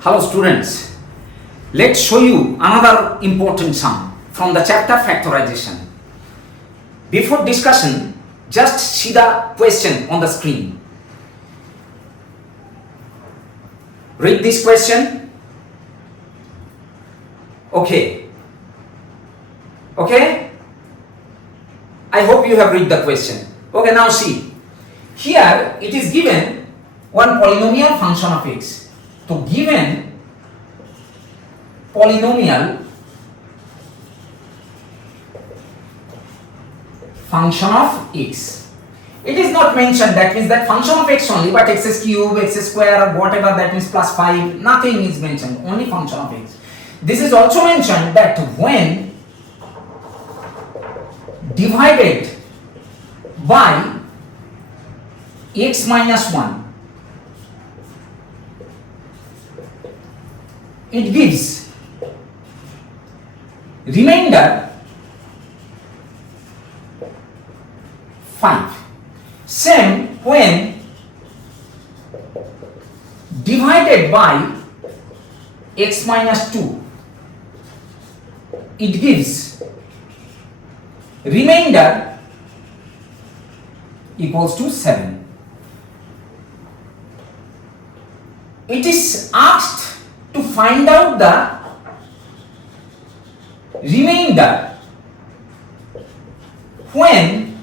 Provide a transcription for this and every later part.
Hello students, let's show you another important sum from the chapter Factorization. Before discussion, just see the question on the screen. Read this question. Okay. I hope you have read the question. Okay, now see. Here it is given one polynomial function of x. So given polynomial function of x, it is not mentioned, that means that function of x only, but x cube, x square, whatever, that means plus 5, nothing is mentioned, only function of x. This is also mentioned that when divided by x minus 1, it gives remainder 5. Same when divided by x minus 2, it gives remainder equals to 7. It is asked to find out the remainder when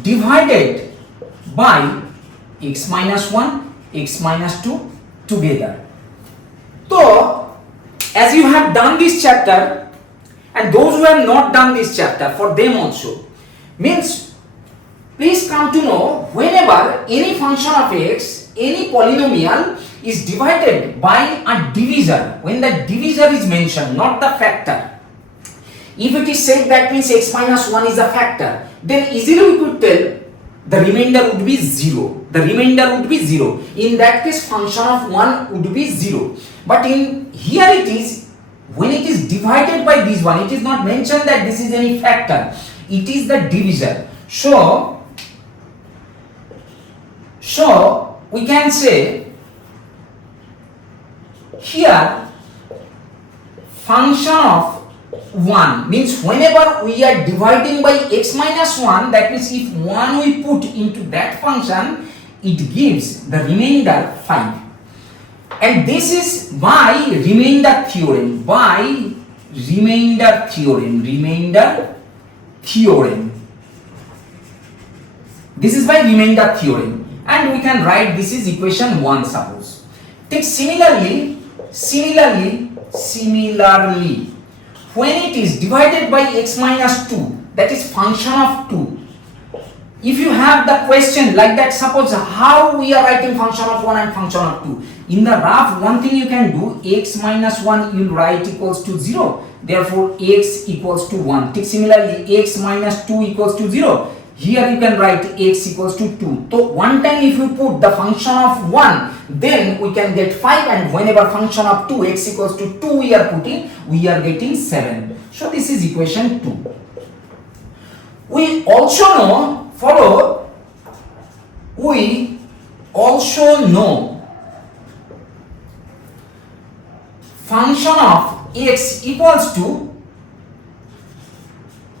divided by x minus 1, x minus 2 together. So, as you have done this chapter, and those who have not done this chapter, for them also, means please come to know whenever any function of x, any polynomial is divided by a divisor, when the divisor is mentioned, not the factor. If it is said that means x minus 1 is a factor, then easily we could tell the remainder would be 0. The remainder would be 0. In that case, function of 1 would be 0. But in here it is, when it is divided by this one, it is not mentioned that this is any factor. It is the divisor. So we can say here function of 1 means whenever we are dividing by x minus 1, that means if 1 we put into that function, it gives the remainder 5. And this is by remainder theorem. This is by remainder theorem. And we can write this is equation 1, suppose. Take similarly, when it is divided by x minus 2, that is function of 2. If you have the question like that, suppose how we are writing function of 1 and function of 2. In the rough, one thing you can do, x minus 1 you will write equals to 0. Therefore, x equals to 1. Take similarly, x minus 2 equals to 0. Here you can write x equals to 2. So one time if you put the function of 1, then we can get 5, and whenever function of 2, x equals to 2 we are putting, we are getting 7. So this is equation 2. We also know, we also know function of x equals to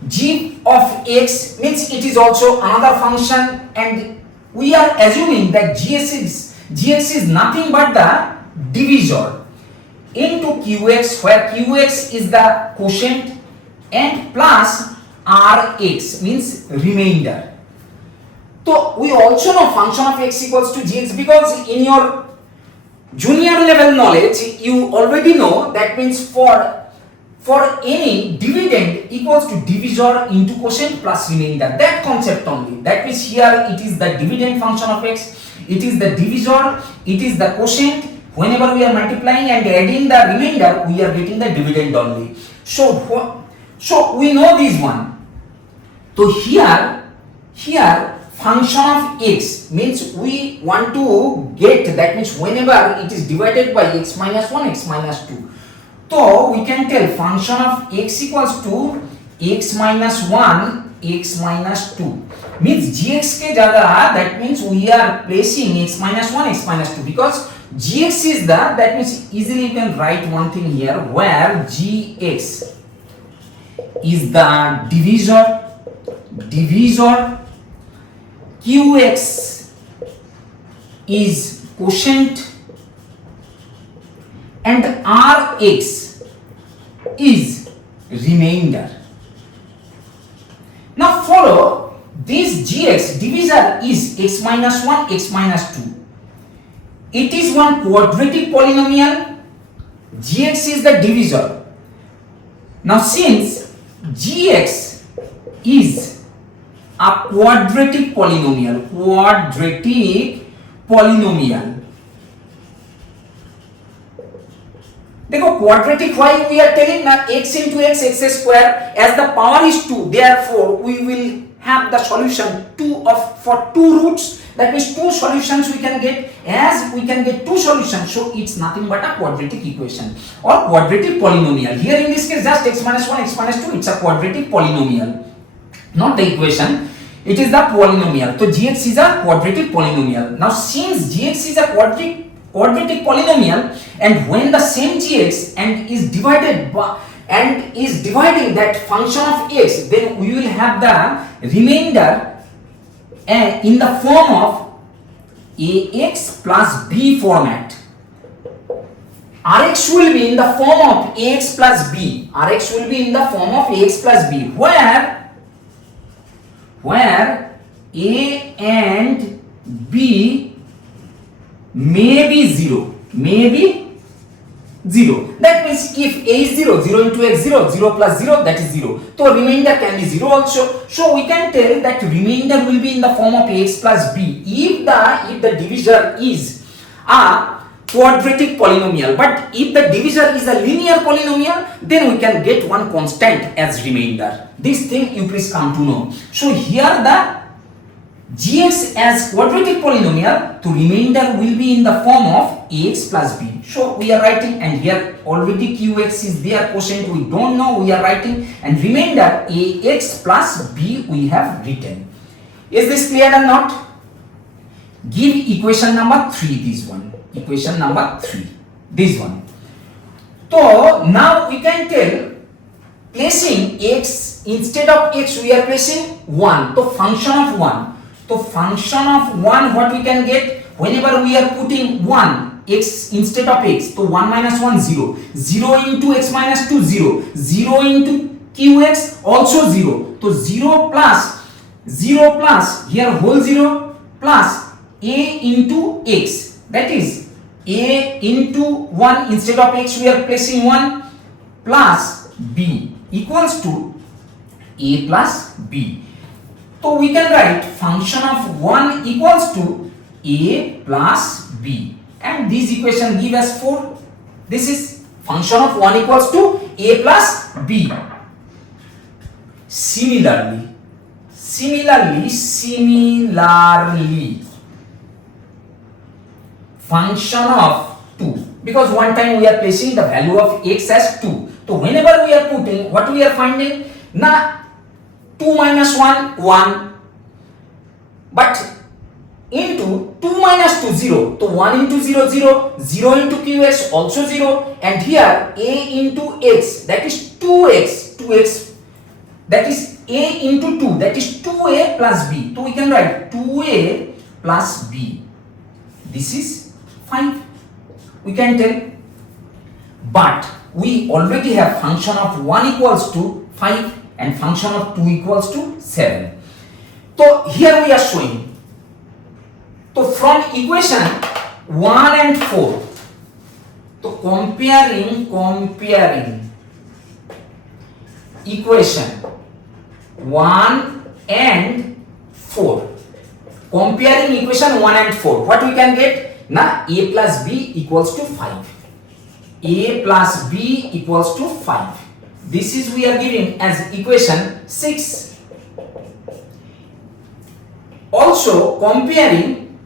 g of x, means it is also another function, and we are assuming that gx is nothing but the divisor into qx, where qx is the quotient, and plus rx means remainder. So we also know function of x equals to gx, because in your junior level knowledge you already know that means for any dividend equals to divisor into quotient plus remainder, that concept only. That means here it is the dividend function of x, it is the divisor, it is the quotient. Whenever we are multiplying and adding the remainder, we are getting the dividend only. So we know this one. So here function of x means we want to get, that means whenever it is divided by x minus 1, x minus 2. So we can tell function of x equals to x minus 1, x minus 2. means gx ke jagah, that means we are placing x minus 1, x minus 2, because gx is the, that means easily you can write one thing here where gx is the divisor, qx is quotient, and rx is remainder. Now follow this gx divisor is x minus 1, x minus 2. It is one quadratic polynomial. Gx is the divisor. Now since gx is a quadratic polynomial, देखो quadratic, why we are telling now x into x square, as the power is 2, therefore we will have the solution for two roots, that means two solutions we can get, as we can get two solutions, so it's nothing but a quadratic equation or quadratic polynomial. Here in this case just x minus 1, x minus 2, it's a quadratic polynomial, not the equation, it is the polynomial. So gx is a quadratic polynomial. Now since gx is a quadratic polynomial, and when the same gx and is dividing that function of x, then we will have the remainder in the form of ax plus b format. Rx will be in the form of ax plus b. Rx will be in the form of ax plus b, where a and b may be 0. That means if a is 0, 0 into x 0, 0 plus 0, that is 0. So remainder can be 0 also. So we can tell that remainder will be in the form of ax plus b if the divisor is a quadratic polynomial. But if the divisor is a linear polynomial, then we can get one constant as remainder. This thing you please come to know. So here the gx as quadratic polynomial, to remainder will be in the form of ax plus b. So we are writing, and here already qx is there, quotient we don't know, we are writing, and remainder ax plus b we have written. Is this clear or not? Give equation number 3, this one. Equation number 3, this one. So now we can tell, placing x instead of x we are placing 1. So function of 1. So function of 1, what we can get, whenever we are putting 1 x instead of x, so 1 minus 1 0, 0 into x minus 2 0, 0 into qx also 0, so 0 plus here whole 0 plus a into x, that is a into 1 instead of x we are placing 1 plus b equals to a plus b. So we can write function of 1 equals to a plus b, and this equation gives us 4. This is function of 1 equals to a plus b. Similarly, function of 2, because one time we are placing the value of x as 2. So whenever we are putting, what we are finding, now 2 minus 1 1, but into 2 minus 2 0, so 1 into 0 0, 0 into qx also 0, and here a into x, that is 2x, that is a into 2, that is 2a plus b. So we can write 2a plus b. This is 5, we can tell, but we already have function of 1 equals to 5 and function of 2 equals to 7. So here we are showing, so from equation 1 and 4, so comparing equation 1 and 4, comparing equation 1 and 4, what we can get, now a plus b equals to 5, a plus b equals to 5. This is we are giving as equation 6. Also comparing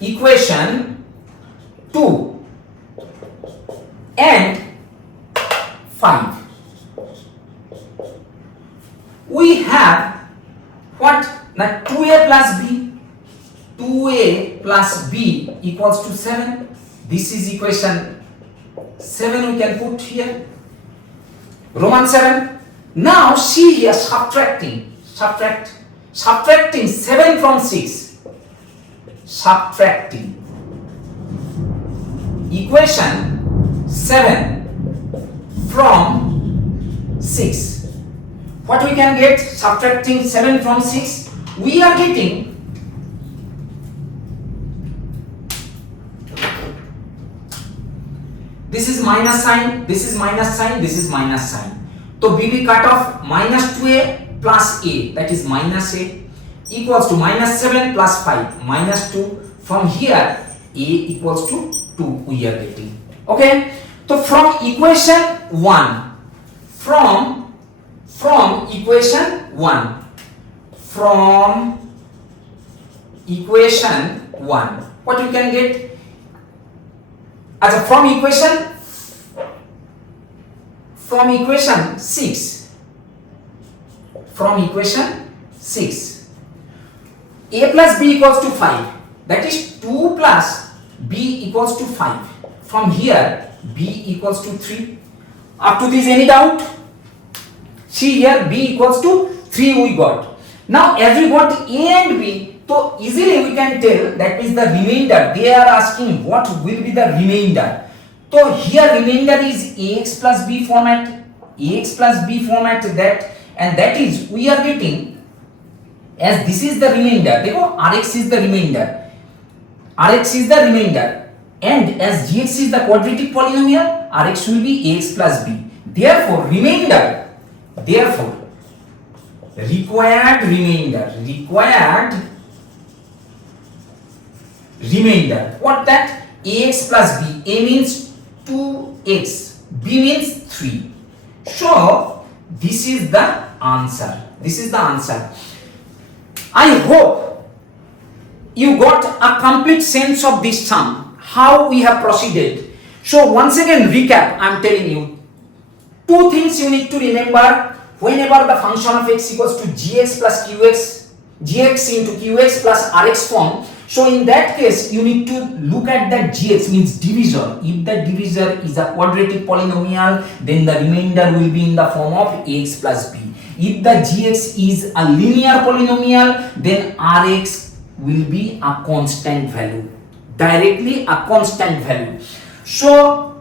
equation 2 and 5. We have what? Now 2a plus b. 2a plus b equals to 7. This is equation 7 we can put here. Roman 7. Now see here subtracting 7 from 6. Subtracting equation 7 from 6. What we can get? Subtracting 7 from 6, we are getting this is minus sign, this is minus sign, this is minus sign. So b cut off minus 2a plus a, that is minus a, equals to minus 7 plus 5 minus 2. From here a equals to 2 we are getting. Okay, so from equation 1, from equation 1, what you can get? As from equation 6, a plus b equals to 5, that is 2 plus b equals to 5. From here b equals to 3. Up to this any doubt? See here b equals to 3 we got. Now as we got a and b, so easily we can tell that means the remainder. They are asking what will be the remainder. So here remainder is ax plus b format, that, and that is we are getting, as this is the remainder, rx is the remainder, and as gx is the quadratic polynomial, rx will be ax plus b. Therefore required remainder, what that? Ax plus b. A means 2x, b means 3. So this is the answer. I hope you got a complete sense of this sum, how we have proceeded. So once again recap, I am telling you 2 things you need to remember whenever the function of x equals to gx plus qx, gx into qx plus rx form. So in that case you need to look at that gx means divisor. If the divisor is a quadratic polynomial, then the remainder will be in the form of ax plus b. If the gx is a linear polynomial, then rx will be a constant value, directly a constant value. So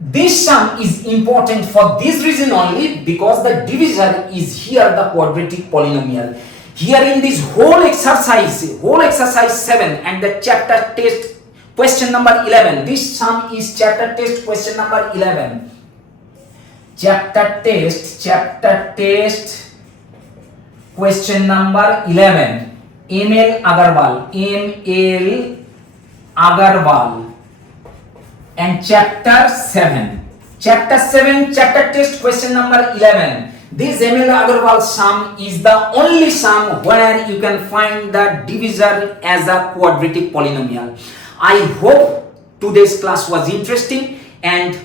this sum is important for this reason only, because the divisor is here the quadratic polynomial. Here in this whole exercise 7 and the chapter test question number 11, this sum is chapter test question number 11. Chapter test question number 11. ML Aggarwal and chapter 7 chapter test question number 11. This ML Aggarwal sum is the only sum where you can find the divisor as a quadratic polynomial. I hope today's class was interesting, and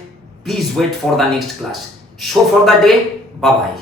please wait for the next class. So for the day, bye bye.